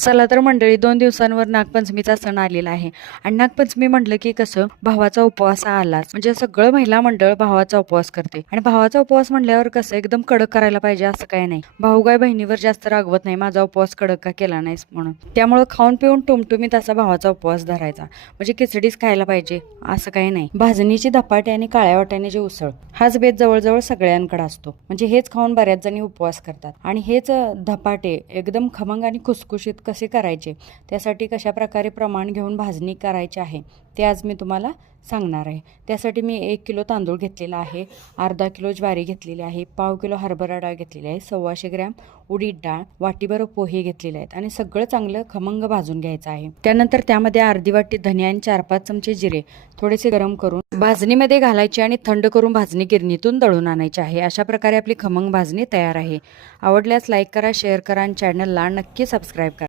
चला तर मंडळी, 2 दिवसांवर नागपंचमीचा सण आलेला आहे आणि नागपंचमी म्हटलं की कसं भावाचा उपवास आलाच, म्हणजे सगळं महिला मंडळ भावाचा उपवास करते. आणि भावाचा उपवास म्हटल्यावर कसं एकदम कडक करायला पाहिजे असं काही नाही. भाऊ काय बहिणीवर जास्त रागवत नाही, माझा उपवास कडक का केला नाहीस म्हणून. त्यामुळे खाऊन पिऊन टुमटुमीत असा भावाचा उपवास धरायचा, म्हणजे खिचडीच खायला पाहिजे असं काही नाही. भाजणीची धपाटे आणि काळ्या वाटाण्याची उसळ हाच बेत जवळजवळ सगळ्यांकडे असतो, म्हणजे हेच खाऊन बऱ्याच जणी उपवास करतात. आणि हेच धपाटे एकदम खमंग आणि खुसखुशीत कसे करायचे, त्यासाठी कशा प्रकारे प्रमाण घेऊन भाजणी करायची आहे ते आज मी तुम्हाला सांगणार आहे. त्यासाठी मी 1 किलो तांदूळ घेतलेला आहे, अर्धा किलो ज्वारी घेतलेली आहे, पाव किलो हरभरा डाळ घेतलेली आहे, 125 ग्रॅम उडीद डाळ, वाटीभर पोहे घेतलेले आहेत आणि सगळं चांगलं खमंग भाजून घ्यायचं आहे. त्यानंतर त्यामध्ये अर्धी वाटी धने आणि 4-5 चमचे जिरे थोडेसे गरम करून भाजणीमध्ये घालायचे आणि थंड करून भाजणी गिरणीतून दळून आणायची आहे. अशा प्रकारे आपली खमंग भाजणी तयार आहे. आवडल्यास लाईक करा, शेअर करा आणि चॅनलला नक्की सबस्क्राईब करा.